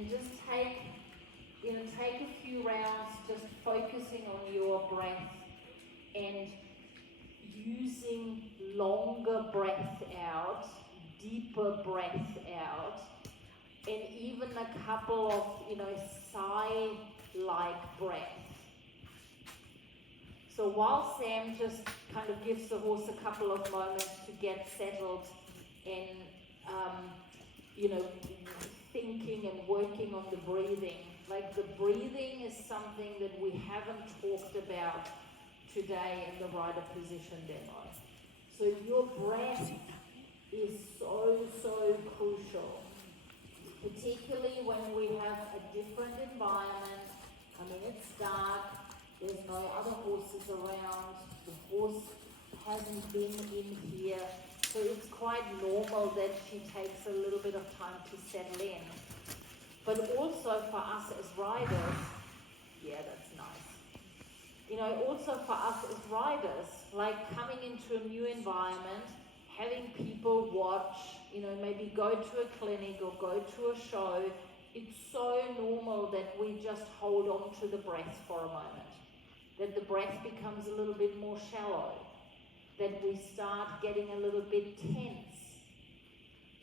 and just take a few rounds just focusing on your breath and using longer breath out, deeper breath out, and even a couple of, sigh-like breaths. So while Sam just kind of gives the horse a couple of moments to get settled and, thinking and working on the breathing, like the breathing is something that we haven't talked about today in the rider position demo. So your breath is so crucial, particularly when we have a different environment. I mean, it's dark, there's no other horses around, the horse hasn't been in here, so it's quite normal that she takes a little bit of time to settle in. But also for us as riders, yeah, that's nice. Also for us as riders, like coming into a new environment, having people watch, maybe go to a clinic or go to a show, it's so normal that we just hold on to the breath for a moment, that the breath becomes a little bit more shallow, that we start getting a little bit tense.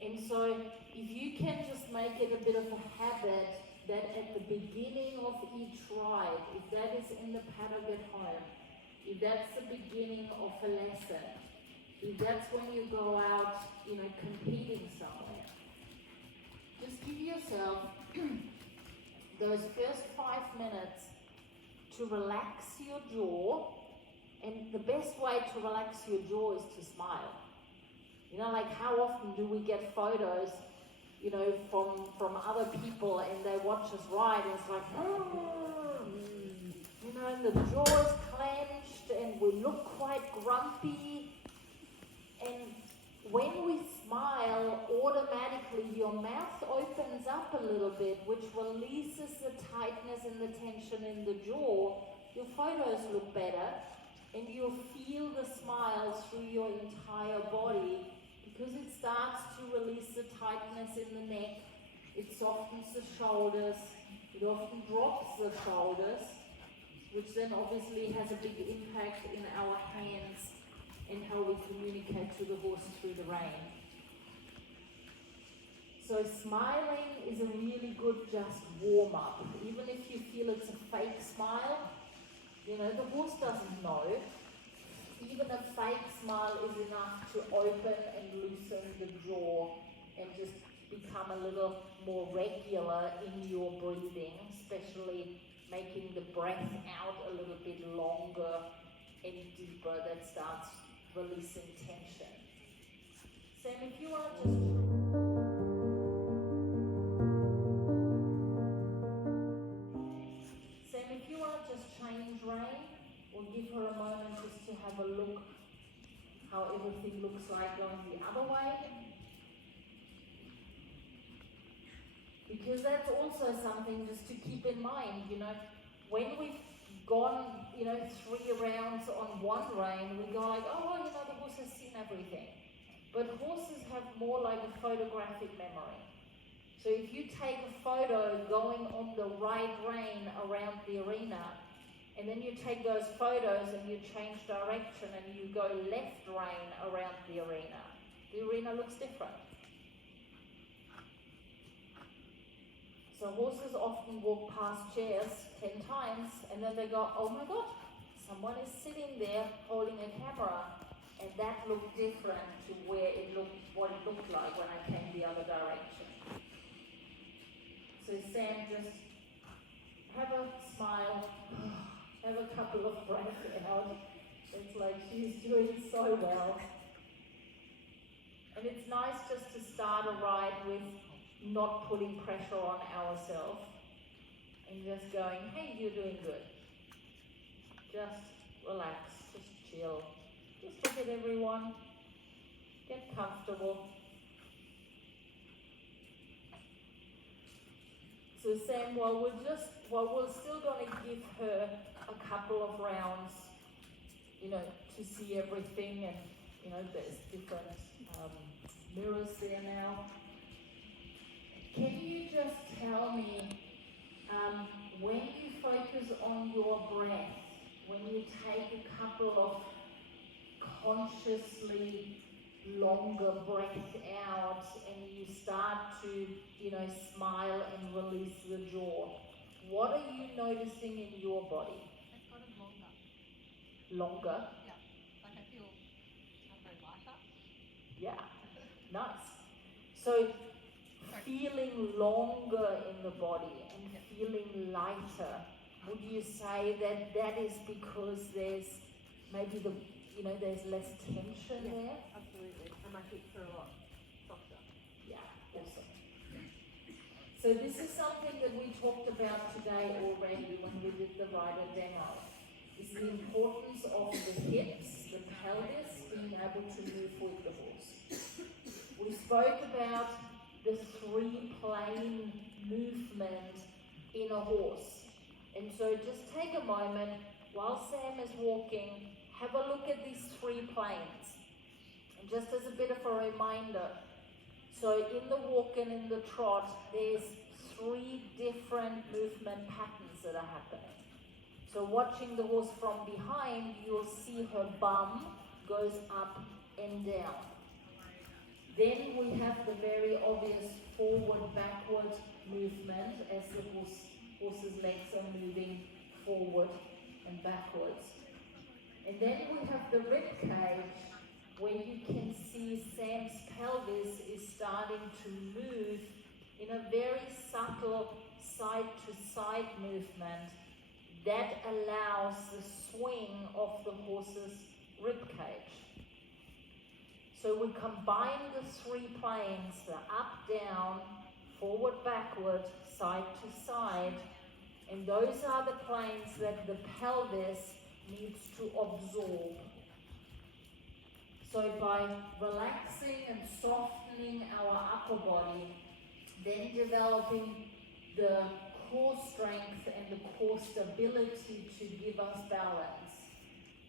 And so if you can just make it a bit of a habit that at the beginning of each ride, if that is in the paddock at home, if that's the beginning of a lesson, if that's when you go out, competing somewhere, just give yourself those first 5 minutes to relax your jaw. And the best way to relax your jaw is to smile. Like how often do we get photos, from other people and they watch us ride and it's like, and the jaw is clenched and we look quite grumpy. And when we smile, automatically your mouth opens up a little bit, which releases the tightness and the tension in the jaw. Your photos look better and you'll feel the smile through your entire body because it starts to release the tightness in the neck. It softens the shoulders. It often drops the shoulders, which then obviously has a big impact in our hands and how we communicate to the horse through the rein. So smiling is a really good just warm-up. Even if you feel it's a fake smile, the horse doesn't know. Even a fake smile is enough to open and loosen the jaw and just become a little more regular in your breathing, especially making the breath out a little bit longer and deeper. That starts releasing tension. Sam, if you want to just change rein, or give her a moment just to have a look how everything looks like going the other way. Because that's also something just to keep in mind, when we've gone, 3 rounds on one rein, we go like, oh, the horse has seen everything. But horses have more like a photographic memory. So if you take a photo going on the right rein around the arena, and then you take those photos and you change direction and you go left rein around the arena looks different. So horses often walk past chairs 10 times and then they go, oh my God, someone is sitting there holding a camera, and that looked different to what it looked like when I came the other direction. So Sam, just have a smile, have a couple of breaths out. It's like she's doing so well. And it's nice just to start a ride with not putting pressure on ourselves and just going, hey, you're doing good. Just relax, just chill. Just look at everyone, get comfortable. So Sam, while we're still going to give her a couple of rounds, to see everything, and there's different mirrors there now. can you just tell me, when you focus on your breath, when you take a couple of consciously longer breath out and you start to, smile and release the jaw, what are you noticing in your body? It's gotten longer. Longer? Yeah. Like I feel very lighter. Yeah. Nice. So feeling longer in the body and feeling lighter, would you say that that is because there's maybe there's less tension there? Absolutely. And my hips are a lot softer. Yeah, awesome. So this is something that we talked about today already when we did the rider demo. Is the importance of the hips, the pelvis, being able to move with the horse. We spoke about the 3-plane movement in a horse. And so just take a moment, while Sam is walking, have a look at these 3 planes. And just as a bit of a reminder, so in the walk and in the trot, there's 3 different movement patterns that are happening. So watching the horse from behind, you'll see her bum goes up and down. Then we have the very obvious forward-backward movement as the horse's legs are moving forward and backwards. And then we have the rib cage, where you can see Sam's pelvis is starting to move in a very subtle side-to-side movement that allows the swing of the horse's rib cage. So we combine the 3 planes, the up, down, forward, backward, side to side, and those are the planes that the pelvis needs to absorb. So by relaxing and softening our upper body, then developing the core strength and the core stability to give us balance,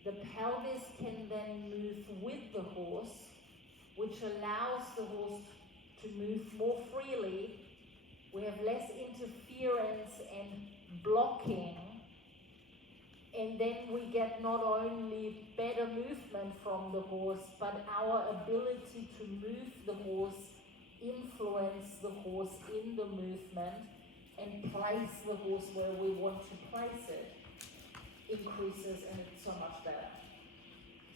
the pelvis can then move with the horse, which allows the horse to move more freely. We have less interference and blocking, and then we get not only better movement from the horse, but our ability to move the horse, influence the horse in the movement, and place the horse where we want to place it increases, and it's so much better.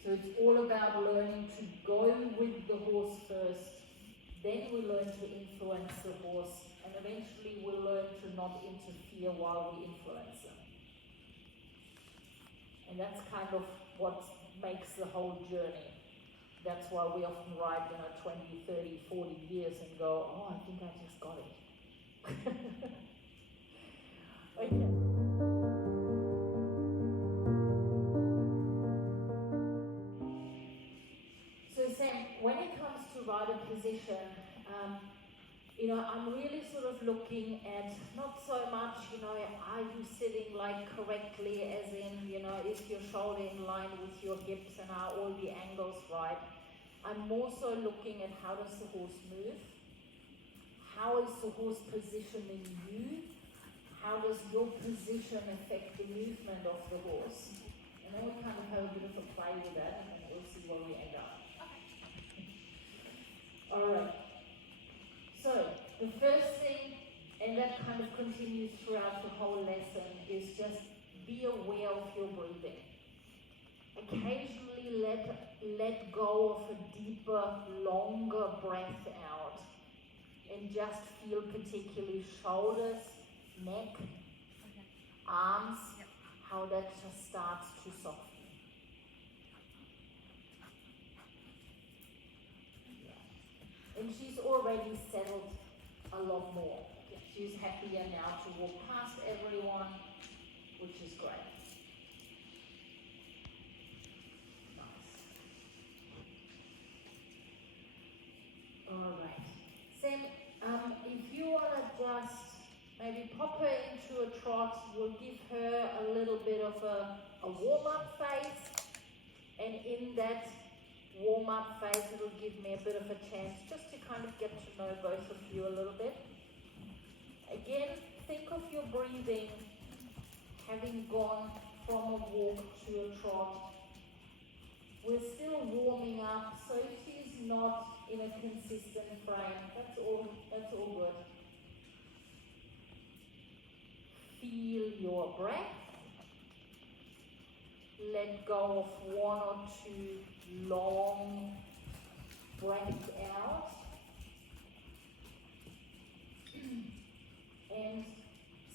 So it's all about learning to go with the horse first, then we learn to influence the horse, and eventually we'll learn to not interfere while we influence them. And that's kind of what makes the whole journey. That's why we often ride, 20, 30, 40 years and go, oh, I think I just got it. Okay. So Sam, when it comes to rider position, I'm really sort of looking at not so much, are you sitting correctly, as in, is your shoulder in line with your hips and are all the angles right? I'm more so looking at how does the horse move? How is the horse positioning you? How does your position affect the movement of the horse? And then we kind of have a bit of a play with that, and we'll see where we end up. Alright. So, the first thing, and that kind of continues throughout the whole lesson, is just be aware of your breathing. Occasionally let go of a deeper, longer breath out, and just feel particularly shoulders, neck, arms, how that just starts to soften. And she's already settled a lot more. She's happier now to walk past everyone, which is great. Nice. All right. Sam, if you want to just maybe pop her into a trot, we'll give her a little bit of a warm-up phase, and in that warm-up phase, it'll give me a bit of a chance just to kind of get to know both of you a little bit. Again, think of your breathing having gone from a walk to a trot. We're still warming up, so she's not in a consistent frame. That's all good. Feel your breath. Let go of one or two long breaths out. And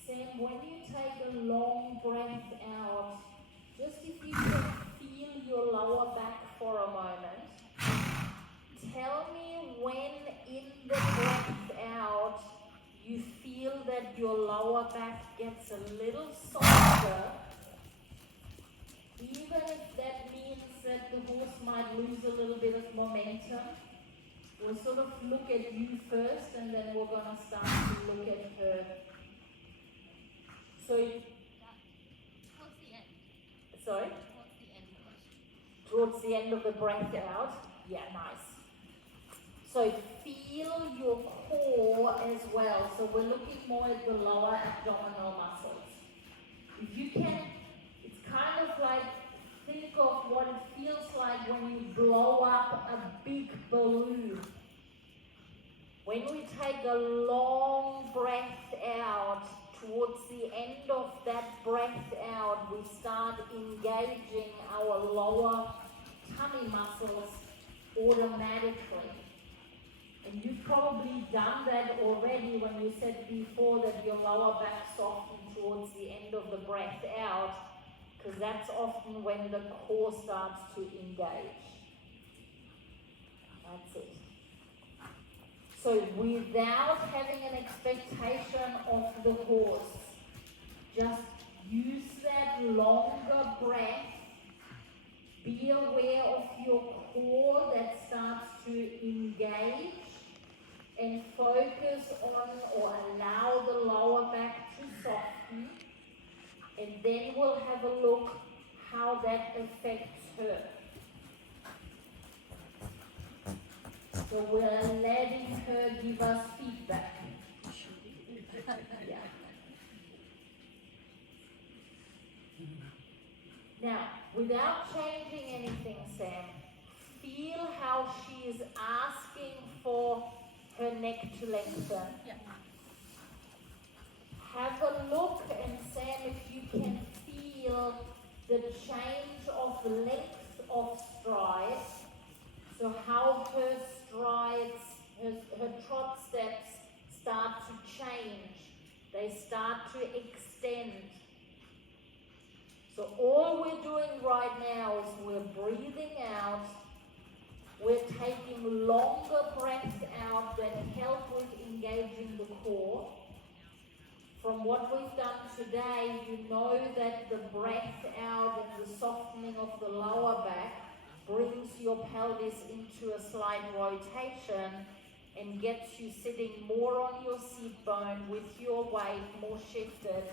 Sam, when you take a long breath out, just if you can feel your lower back for a moment, tell me when in the breath out you feel that your lower back gets a little softer, even if that means that the horse might lose a little bit of momentum. We'll sort of look at you first, and then we're going to start to look at her. So, Towards the end. sorry? Towards the end of it. Towards the end of the breath out. Yeah, nice. So feel your core as well. So we're looking more at the lower abdominal muscles. If you can, it's kind of like, think of what it feels like when you blow up a big balloon. When we take a long breath out, towards the end of that breath out, we start engaging our lower tummy muscles automatically. And you've probably done that already when you said before that your lower back softens towards the end of the breath out, because that's often when the core starts to engage. That's it. So without having an expectation of the horse, just use that longer breath. Be aware of your core that starts to engage, and focus on or allow the lower back to soften, and then we'll have a look how that affects her. So we're letting her give us feedback. Yeah. Now, without changing anything, Sam, feel how she is asking for her neck to lengthen. Yeah. Have a look, and Sam, if you can feel the change of length of stride. So how her strides, her trot steps start to change. They start to extend. So all we're doing right now is we're breathing out. We're taking longer breaths out that help with engaging the core. From what we've done today, you know that the breath out and the softening of the lower back brings your pelvis into a slight rotation and gets you sitting more on your seat bone with your weight more shifted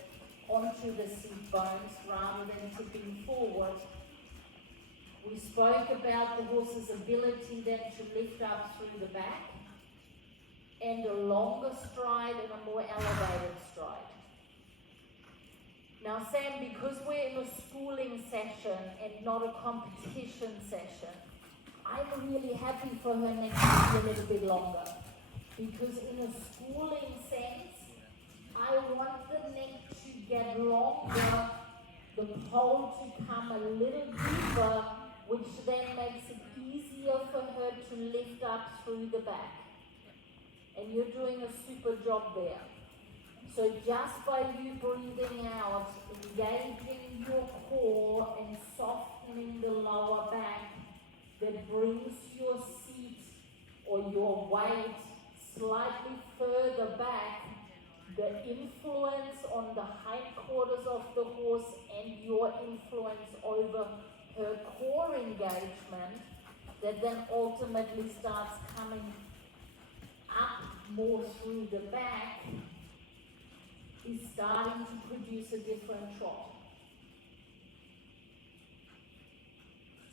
onto the seat bones rather than tipping forward. We spoke about the horse's ability then to lift up through the back, and a longer stride and a more elevated stride. Now Sam, because we're in a schooling session and not a competition session, I'm really happy for her neck to be a little bit longer. Because in a schooling sense, I want the neck to get longer, the pole to come a little deeper, which then makes it easier for her to lift up through the back. And you're doing a super job there. So just by you breathing out, engaging your core and softening the lower back, that brings your seat or your weight slightly further back, the influence on the hindquarters of the horse and your influence over her core engagement, that then ultimately starts coming up more through the back, is starting to produce a different trot.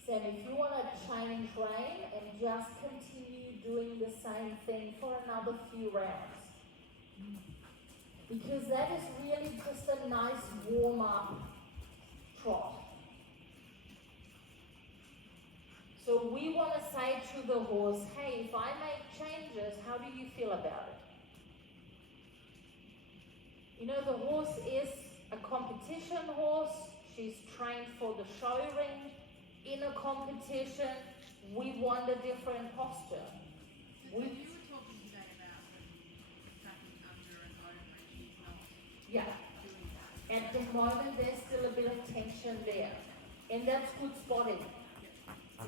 Sam, if you want to change rein and just continue doing the same thing for another few rounds. because that is really just a nice warm-up trot. So we want to say to the horse, hey, if I make changes, how do you feel about it? You know, the horse is a competition horse. She's trained for the show ring. In a competition, we want a different posture. So you were talking today about tapping under and over and she's not Yeah. doing that. At the moment, there's still a bit of tension there. And that's good spotting.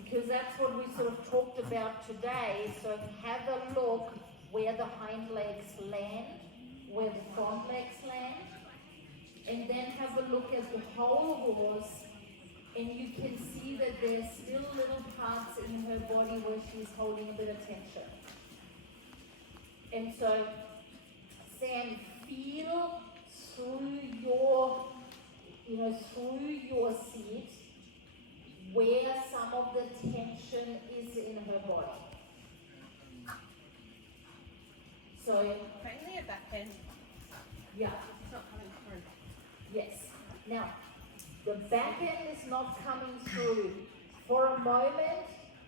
Because that's what we sort of talked about today. So have a look where the hind legs land, where the front legs land, and then have a look at the whole horse, and you can see that there's still little parts in her body where she's holding a bit of tension. And so, Sam, feel through your, through your seat where some of the tension is in her body. So, Mainly at back end. yeah, It's not coming through. yes. Now, the back end is not coming through. For a moment,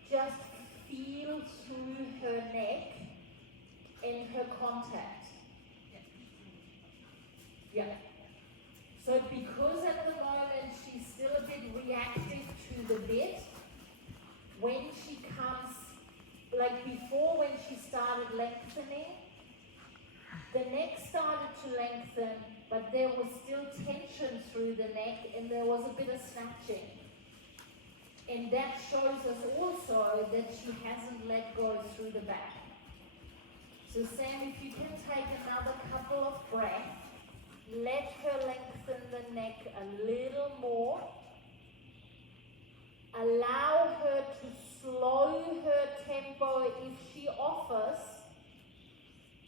just feel through her neck and her contact. Yeah. So because at the moment she's still a bit reactive to the bit, when she comes, like before when she started lengthening, the neck started to lengthen, but there was still tension through the neck and there was a bit of snatching. And that shows us also that she hasn't let go through the back. So Sam, if you can take another couple of breaths, let her lengthen the neck a little more. Allow her to slow her tempo if she offers.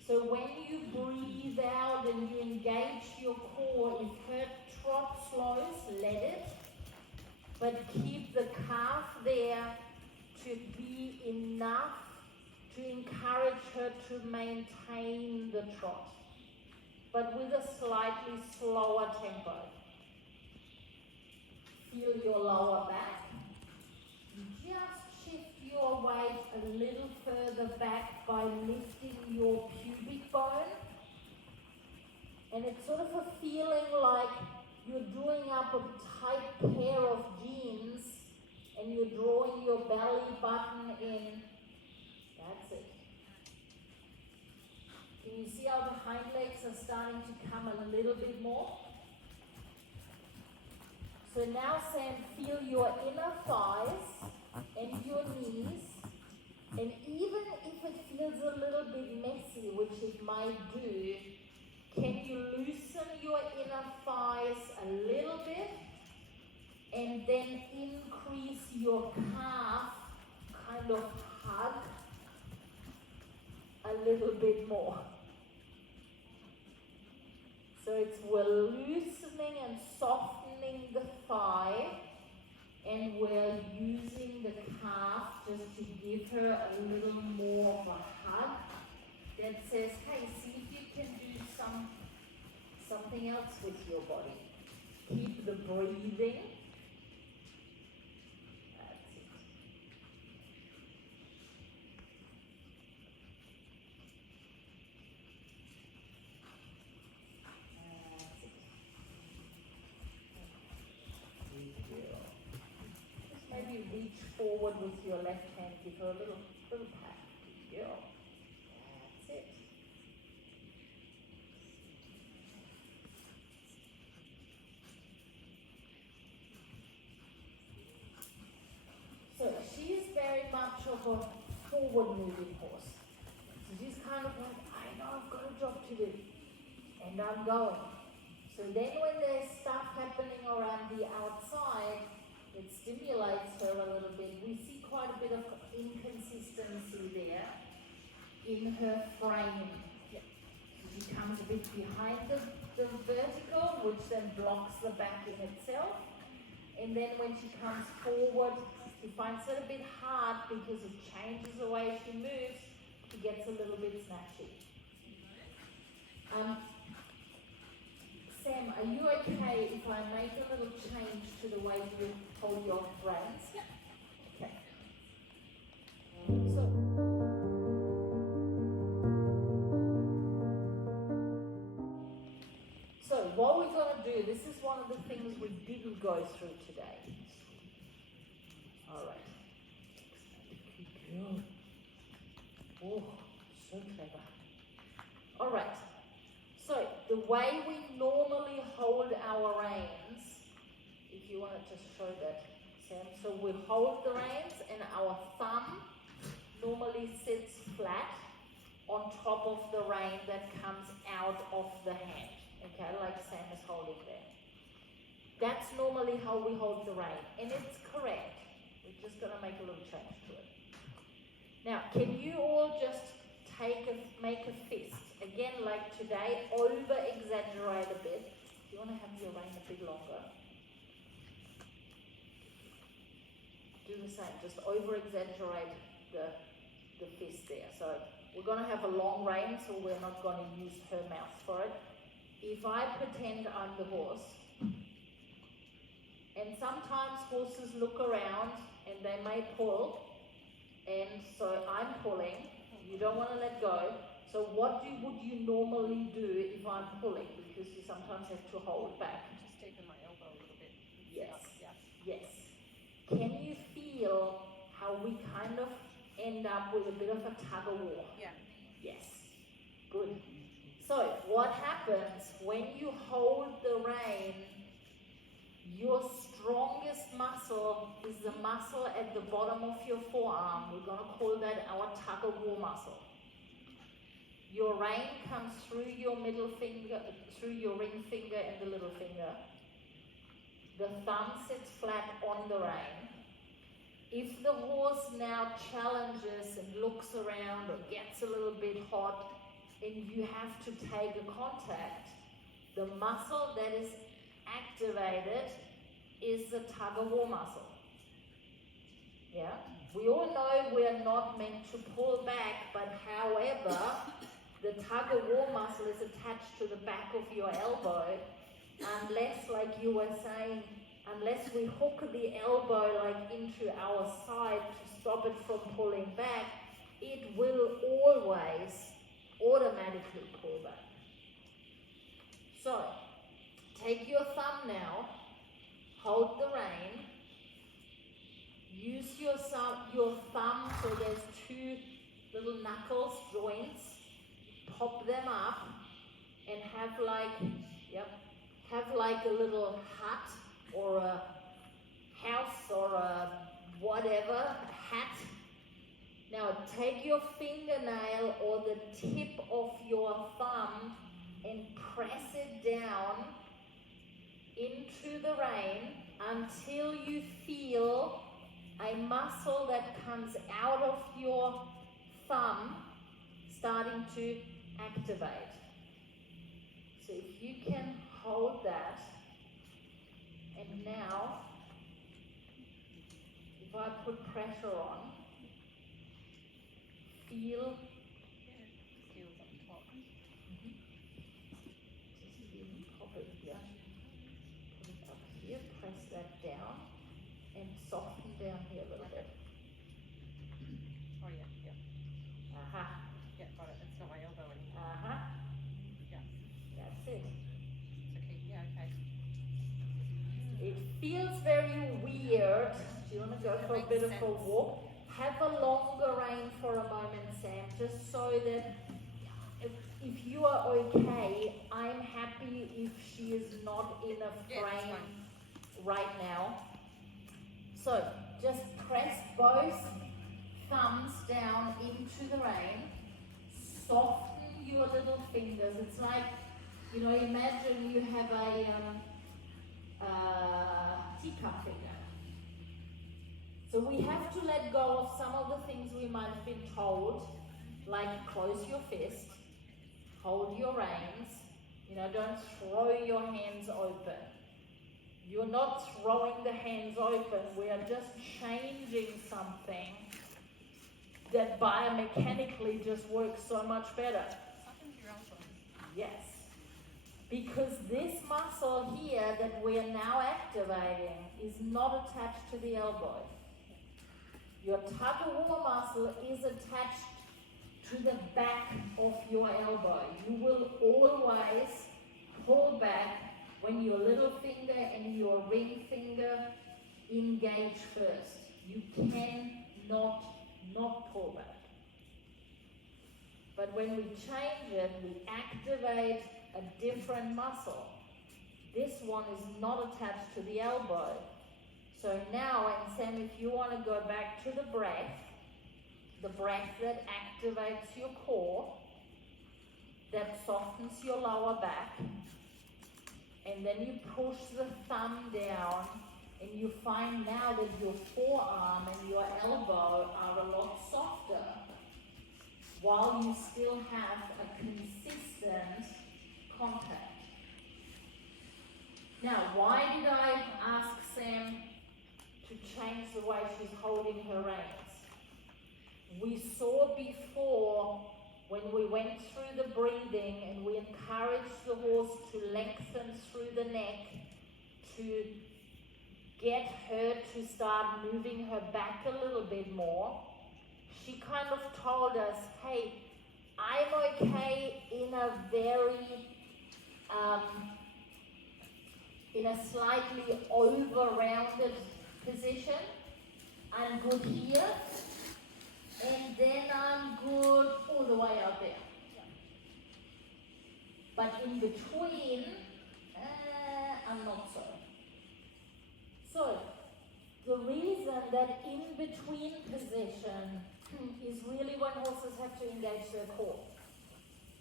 So when you breathe out and you engage your core, if her trot slows, let it. But keep the calf there to be enough to encourage her to maintain the trot, but with a slightly slower tempo. Feel your lower back. Just shift your weight a little further back by lifting your pubic bone. And it's sort of a feeling like you're drawing up a tight pair of jeans and you're drawing your belly button in. That's it. Can you see how the hind legs are starting to come a little bit more? So now, Sam, feel your inner thighs and your knees. And even if it feels a little bit messy, which it might do, can you loosen your inner thighs a little bit and then increase your calf, kind of hug a little bit more. So we're loosening and softening the thigh, and we're using the calf just to give her a little more of a hug that says, hey, see if you can do something else with your body. Keep the breathing. That's it. Just maybe reach forward with your left hand, give her a little pat. Good girl. That's it. So she's very much of a forward-moving horse. So she's kind of like, I know I've got a job to do, and I'm going. So then when there's stuff happening around the outside, it stimulates her a little bit. We see quite a bit of inconsistency there in her frame. She comes a bit behind the vertical, which then blocks the back in itself. And then when she comes forward, she finds it a bit hard because it changes the way she moves. She gets a little bit snatchy. Sam, are you okay if I make a little change to the way you hold your reins? Okay. So what we're going to do, this is one of the things we didn't go through today. All right. Good girl. Oh, so clever. All right. So the way we normally hold our reins, if you want to just show that, Sam. So we hold the reins and our thumb normally sits flat on top of the rein that comes out of the hand. Okay, like Sam is holding there. That's normally how we hold the rein, and it's correct. We're just going to make a little change to it. Now, can you all just make a fist? Again, like today, over-exaggerate a bit. Do you want to have your rein a bit longer? Do the same, just over-exaggerate the fist there. So we're going to have a long rein, so we're not going to use her mouth for it. If I pretend I'm the horse, and sometimes horses look around and they may pull, and so I'm pulling, you don't want to let go. So what would you normally do if I'm pulling? Because you sometimes have to hold back. Just deepen my elbow a little bit. Yes. Yeah. Yes. Can you feel how we kind of end up with a bit of a tug of war? Yeah. Yes. Good. So what happens when you hold the rein? Your strongest muscle is the muscle at the bottom of your forearm. We're going to call that our tug of war muscle. Your rein comes through your middle finger, through your ring finger and the little finger. The thumb sits flat on the rein. If the horse now challenges and looks around or gets a little bit hot and you have to take a contact, the muscle that is activated is the tug of war muscle. Yeah? We all know we are not meant to pull back, but however, the tug of war muscle is attached to the back of your elbow, unless, like you were saying, unless we hook the elbow like into our side to stop it from pulling back, it will always automatically pull back. So, take your thumb now, hold the rein, use your thumb so there's two little knuckles, joints, pop them up and have like a little hut or a house or a whatever, a hat. Now take your fingernail or the tip of your thumb and press it down into the rein until you feel a muscle that comes out of your thumb starting to activate. So if you can hold that, and now if I put pressure on, feel Feels on top. just even pop it here, put it up here, press that down and soften down here a little bit. Oh yeah. Aha. Yeah, got it. It's not my elbow anymore. Aha. Yeah. That's it. Okay, yeah, okay. It feels very weird. Do you want to go for a bit of a walk? Have a longer rein for a moment, Sam, just so that if you are okay, I'm happy if she is not in a frame right now. So just press both thumbs down into the rein, soften your little fingers. It's like, imagine you have a teacup finger. So we have to let go of some of the things we might have been told, like close your fist, hold your reins, don't throw your hands open. You're not throwing the hands open, we are just changing something that biomechanically just works so much better. Soften your elbows. Yes. Because this muscle here that we are now activating is not attached to the elbow. Your tug of war muscle is attached to the back of your elbow. You will always pull back when your little finger and your ring finger engage first. You cannot not pull back. But when we change it, we activate a different muscle. This one is not attached to the elbow. So now, and Sam, if you want to go back to the breath that activates your core, that softens your lower back, and then you push the thumb down, and you find now that your forearm and your elbow are a lot softer, while you still have a consistent contact. Now, why did I ask Sam to change the way she's holding her reins? We saw before when we went through the breathing and we encouraged the horse to lengthen through the neck, to get her to start moving her back a little bit more. She kind of told us, hey, I'm okay in a very, in a slightly over-rounded position. I'm good here, and then I'm good all the way out there. But in between, I'm not so. So, the reason that in between position is really when horses have to engage their core.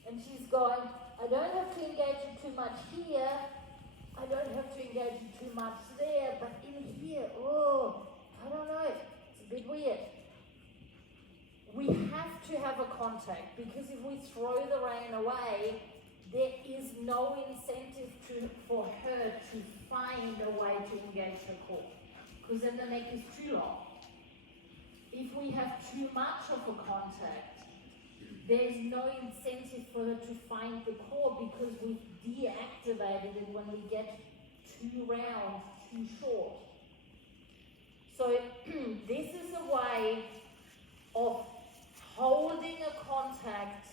And she's going, I don't have to engage it too much here, I don't have to engage it too much there, but in here, I don't know, it's a bit weird. We have to have a contact, because if we throw the rein away, there is no incentive for her to find a way to engage her core, because then the neck is too long. If we have too much of a contact, there is no incentive for her to find the core, because we've deactivated it when we get too round, too short. So this is a way of holding a contact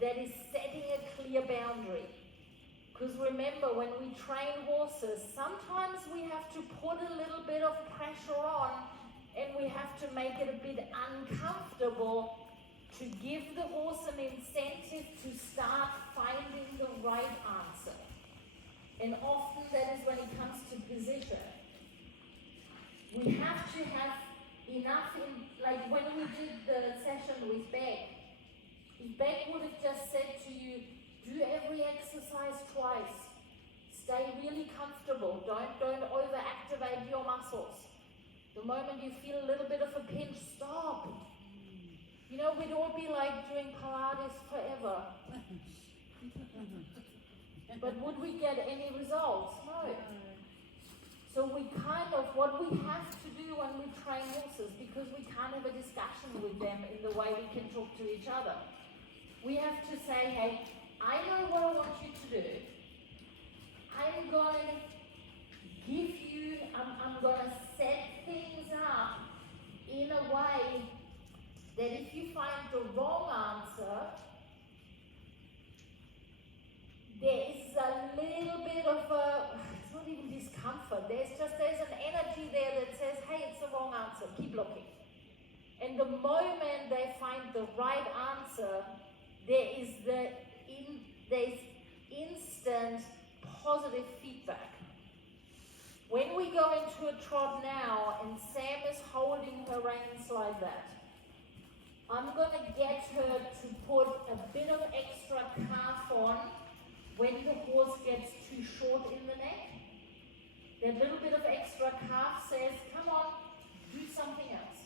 that is setting a clear boundary. Because remember, when we train horses, sometimes we have to put a little bit of pressure on, and we have to make it a bit uncomfortable to give the horse an incentive to start finding the right answer. And often that is when it comes to position. We have to have enough, like when we did the session with Beck, if Beck would have just said to you, do every exercise twice, stay really comfortable, don't over-activate your muscles. The moment you feel a little bit of a pinch, stop. You know, we'd all be like doing Pilates forever. But would we get any results? No. So what we have to do when we train horses, because we can't have a discussion with them in the way we can talk to each other, we have to say, hey, I know what I want you to do. I'm going to give you, I'm going to set things up in a way that if you find the wrong answer, there's a little bit of it's not even discomfort, there's an energy there that says, hey, it's the wrong answer, keep looking. And the moment they find the right answer, there's instant positive feedback. When we go into a trot now and Sam is holding her reins like that, I'm going to get her to put a bit of extra calf on when the horse gets too short in the neck. That little bit of extra calf says, come on, do something else.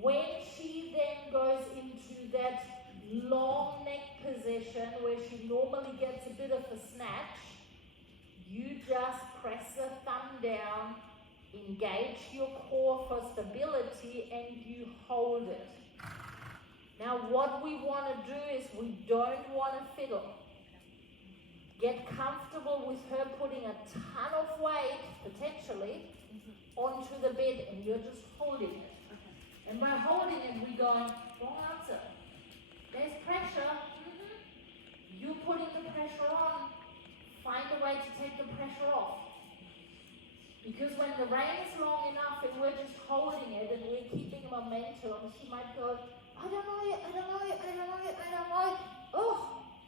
When she then goes into that long neck position where she normally gets a bit of a snatch, you just press the thumb down, engage your core for stability, and you hold it. Now what we want to do is we don't want to fiddle. Get comfortable with her putting a ton of weight, potentially, onto the bed, and you're just holding it. And by holding it, we're going, wrong answer. There's pressure. You putting the pressure on. Find a way to take the pressure off. Because when the rein is long enough and we're just holding it and we're keeping momentum, she might go, I don't know.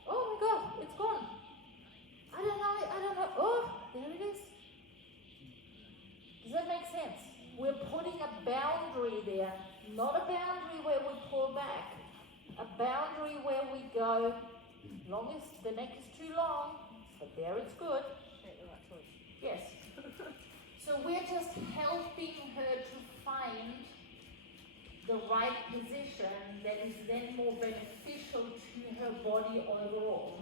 Oh my God, it's gone. I don't know. Oh, there it is. Does that make sense? We're putting a boundary there, not a boundary where we pull back, a boundary where we go, long as the neck is too long, but there it's good. Yes. So we're just helping her to find the right position that is then more beneficial to her body overall.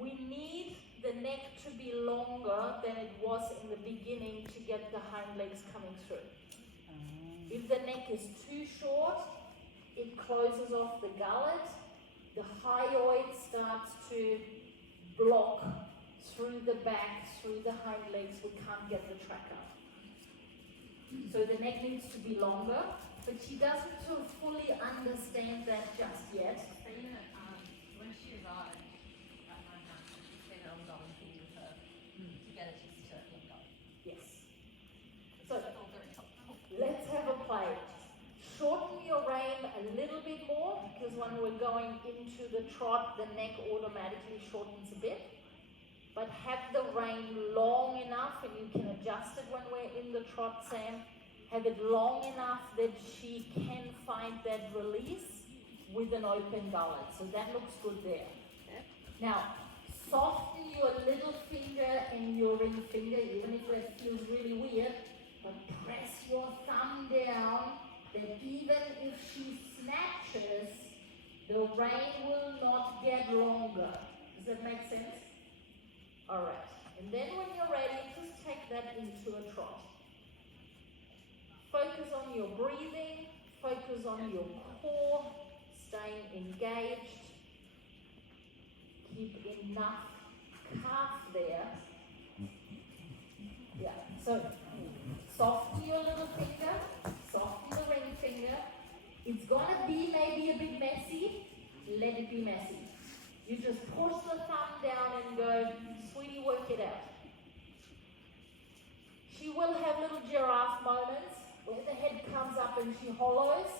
We need the neck to be longer than it was in the beginning to get the hind legs coming through. If the neck is too short, it closes off the gullet, the hyoid starts to block through the back, through the hind legs, we can't get the track up. So the neck needs to be longer, but she doesn't sort of fully understand that just yet. When she arrived at my house, she said I was going to with her to get her just to let go. Yes. So It's all very helpful. let's have a play. Shorten your rein a little bit more, because when we're going into the trot, the neck automatically shortens a bit. But have the rein long enough, and you can adjust it when we're in the trot, Sam. Have it long enough that she can find that release with an open gullet. So that looks good there. Now, soften your little finger and your ring finger, even if that feels really weird, but press your thumb down, that even if she snatches, the rein will not get longer. Does that make sense? Alright, and then when you're ready, just take that into a trot. Focus on your breathing, focus on your core, staying engaged. Keep enough calf there. Yeah, so soften your little finger, soften the ring finger. It's gonna be maybe a bit messy, let it be messy. You just push the thumb down and go, sweetie, work it out. She will have little giraffe moments where the head comes up and she hollows.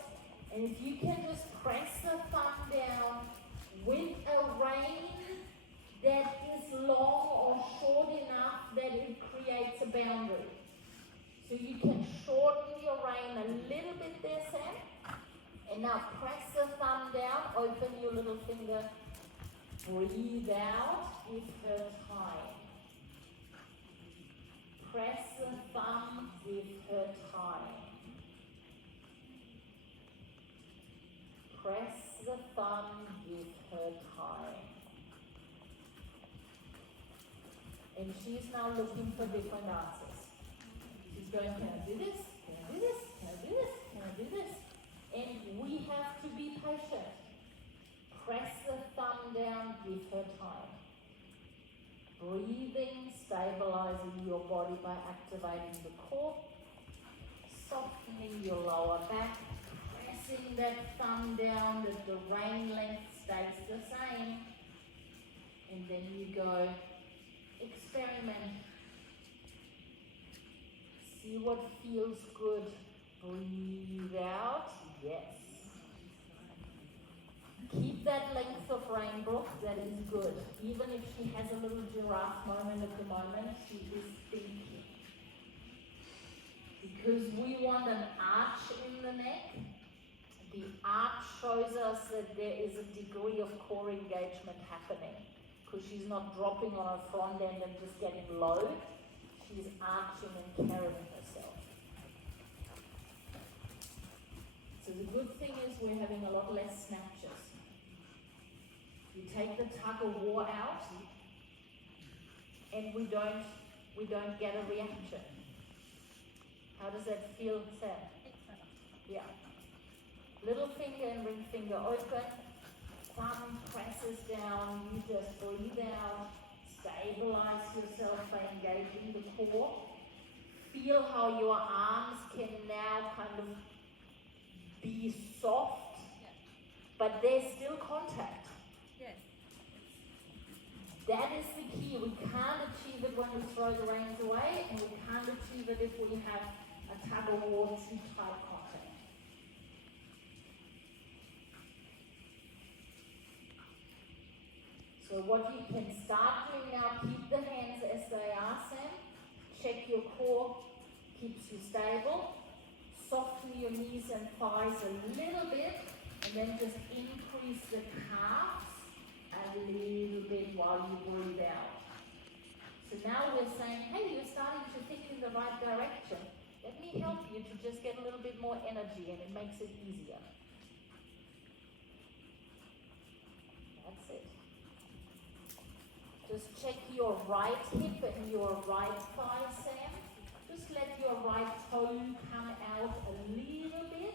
And if you can just press the thumb down with a rein that is long or short enough that it creates a boundary. So you can shorten your rein a little bit there, Sam. And now press the thumb down, open your little finger. Breathe out, give her time. Press the thumb, give her time. Press the thumb, give her time. And she's now looking for different answers. She's going, can I do this? Can I do this? Can I do this? Can I do this? And we have to be patient. Press the thumb down, give her time. Breathing, stabilizing your body by activating the core. Softening your lower back. Pressing that thumb down that the rein length stays the same. And then you go, experiment. See what feels good. Breathe out. Yes. Keep that length of rein, Brooke, that is good. Even if she has a little giraffe moment at the moment, she is thinking. Because we want an arch in the neck, the arch shows us that there is a degree of core engagement happening. Because she's not dropping on her front end and just getting low. She's arching and carrying herself. So the good thing is we're having a lot less snatches. You take the tug of war out, and we don't get a reaction. How does that feel, Sam? Excellent. Yeah. Little finger and ring finger open. Thumb presses down. You just breathe out. Stabilize yourself by engaging the core. Feel how your arms can now kind of be soft, but there's still contact. Yes. That is the key. We can't achieve it when we throw the reins away, and we can't achieve it if we have a tug of war, too tight contact. So what you can start doing now, keep the hands as they are, Sam. Check your core, keeps you stable. Soften your knees and thighs a little bit, and then just increase the calves a little bit while you breathe out. So now we're saying, hey, you're starting to think in the right direction. Let me help you to just get a little bit more energy, and it makes it easier. That's it. Just check your right hip and your right thigh, Sam. Just let your right toe come out a little bit.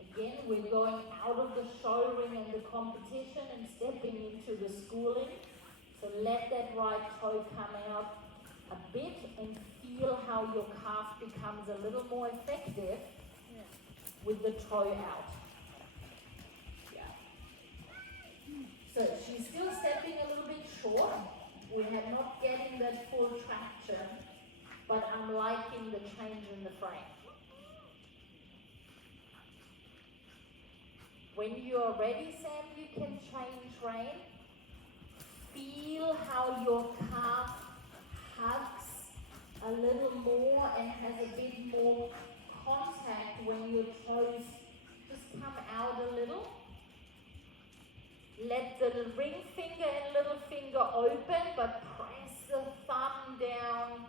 Again, we're going out of the show ring and the competition and stepping into the schooling. So let that right toe come out a bit and feel how your calf becomes a little more effective with the toe out. Yeah. So she's still stepping a little bit short. We're not getting that full traction, but I'm liking the change in the frame. When you're ready, Sam, you can change rein. Feel how your calf hugs a little more and has a bit more contact when your toes just come out a little. Let the ring finger and little finger open, but press the thumb down.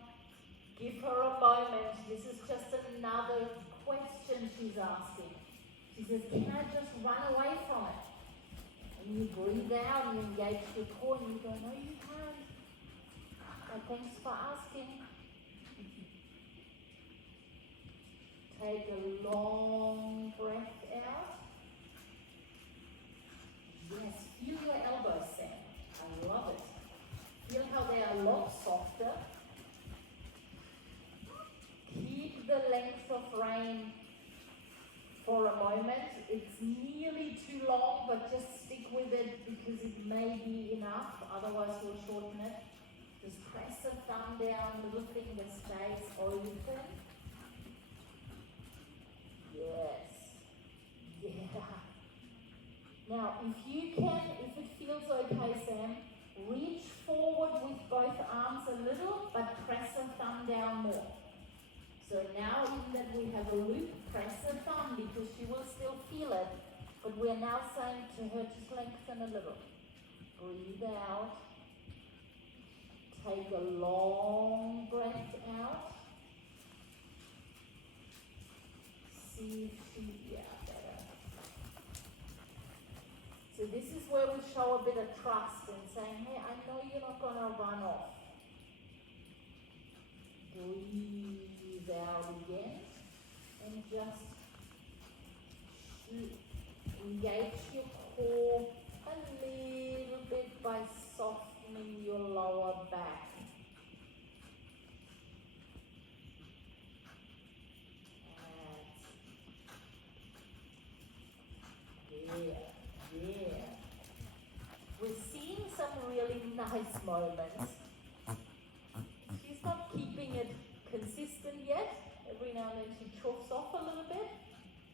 Give her a moment. This is just another question she's asking. She says, can I just run away from it? And you breathe out and engage your core and you go, no, you can't. And thanks for asking. Take a long breath out. Yes, feel your elbows, Sam. I love it. Feel how they are a lot softer. Keep the length of rein for a moment. It's nearly too long, but just stick with it because it may be enough. Otherwise, we'll shorten it. Just press the thumb down, little finger stays open. Yes. Yeah. Now, if you can, if it feels okay, Sam, reach forward with both arms a little, but press the thumb down more. So now, even that we have a loop, press the thumb because she will still feel it, but we're now saying to her, just lengthen a little. Breathe out. Take a long breath out. See if she, better. So this is where we show a bit of trust and saying, hey, I know you're not going to run off. Breathe out again and just engage your core a little bit by softening your lower back. Yeah. We're seeing some really nice moments. She's not keeping it consistent yet. Every now and then she chokes off a little bit,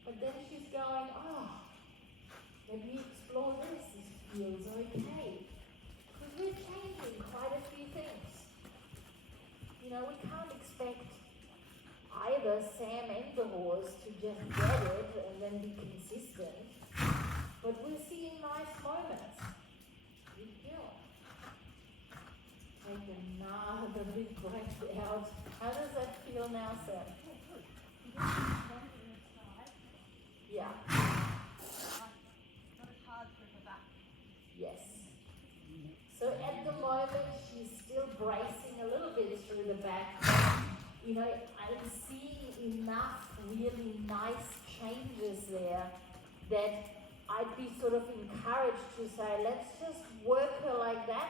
but then she's going, let me explore this. This feels okay. Because we're changing quite a few things. You know, we can't expect either Sam and the horse to just get it and then be consistent. But we're seeing nice moments. Good girl. Take another big breath out. How does that feel now, Sam? Yeah. Not as hard for the back. Yes. So at the moment, she's still bracing a little bit through the back. You know, I'm seeing enough really nice changes there that I'd be sort of encouraged to say, let's just work her like that,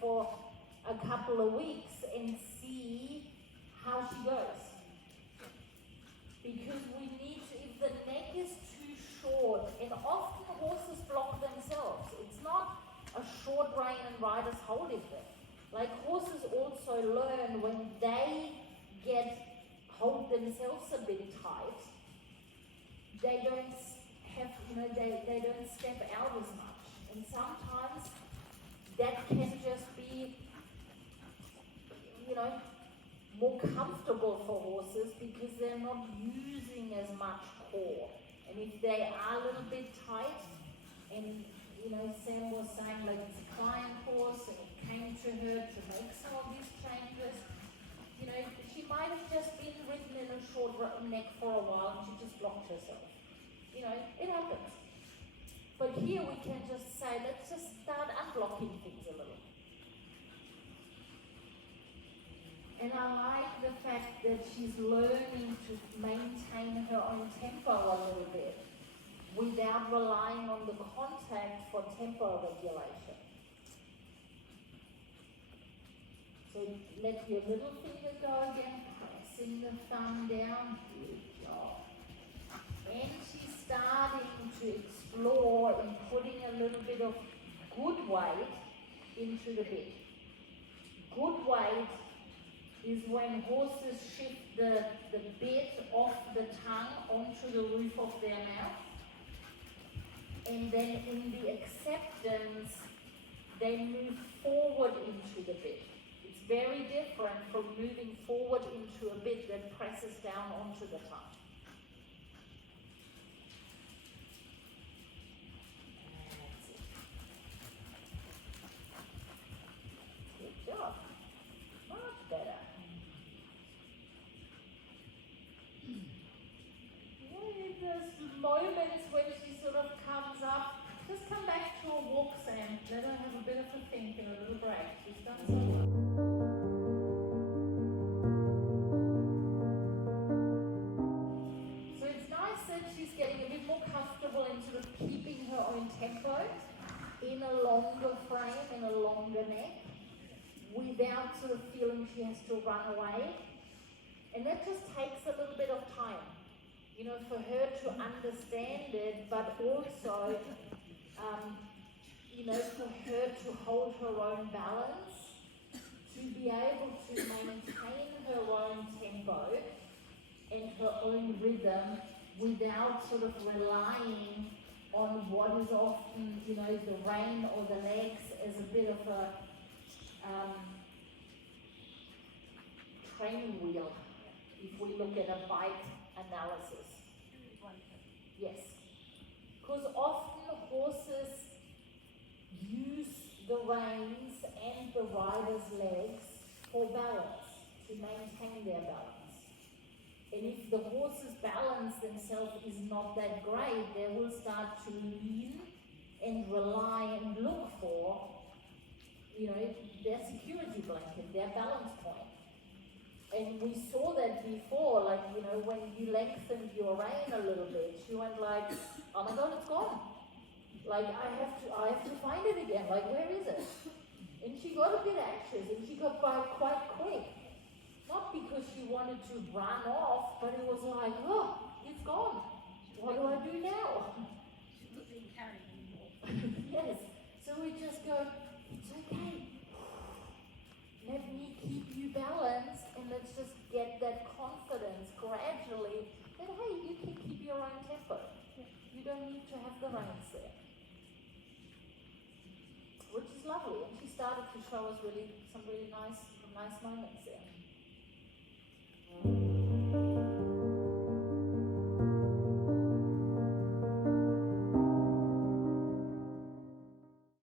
for a couple of weeks and see how she goes. Because we need to, if the neck is too short, and often horses block themselves. It's not a short rein and riders holding them. Like horses also learn when they hold themselves a bit tight, they don't have, they don't step out as much. And sometimes that can just be, more comfortable for horses because they're not using as much core. And if they are a little bit tight, and Sam was saying like it's a client horse and it came to her to make some of these changes, she might have just been ridden in a short neck for a while and she just blocked herself. It happens. But here we can just say, let's just start unblocking things a little. And I like the fact that she's learning to maintain her own tempo a little bit without relying on the contact for tempo regulation. So let your little finger go again, pressing the thumb down, good job. And she's starting to explore and putting a little bit of good weight into the bit. Good weight is when horses shift the bit off the tongue onto the roof of their mouth. And then in the acceptance, they move forward into the bit. It's very different from moving forward into a bit that presses down onto the tongue. That's it. Good job. Much better. Those moments when she sort of comes up, just come back to a walk, Sam. Let her have a bit of a think and a little break. She's done so well. So it's nice that she's getting a bit more comfortable in sort of keeping her own tempo in a longer frame, in a longer neck, without sort of feeling she has to run away. And that just takes a little bit of time. For her to understand it, but also, for her to hold her own balance, to be able to maintain her own tempo and her own rhythm without sort of relying on what is often, the rein or the legs as a bit of a training wheel, if we look at a bike analysis. Yes, because often horses use the reins and the rider's legs for balance, to maintain their balance. And if the horse's balance themselves is not that great, they will start to lean and rely and look for, their security blanket, their balance point. And we saw that before, when you lengthened your rein a little bit, she went like, oh my God, it's gone. Like, I have to find it again. Like, where is it? And she got a bit anxious and she got by quite quick. Not because she wanted to run off, but it was like, oh, it's gone. What do I do now? She's not being carried anymore. Yes. So we just go, it's okay. Let me keep you balanced, and let's just get that confidence gradually that, hey, you can keep your own tempo. You don't need to have the reins there. Which is lovely, and she started to show us some really nice moments there.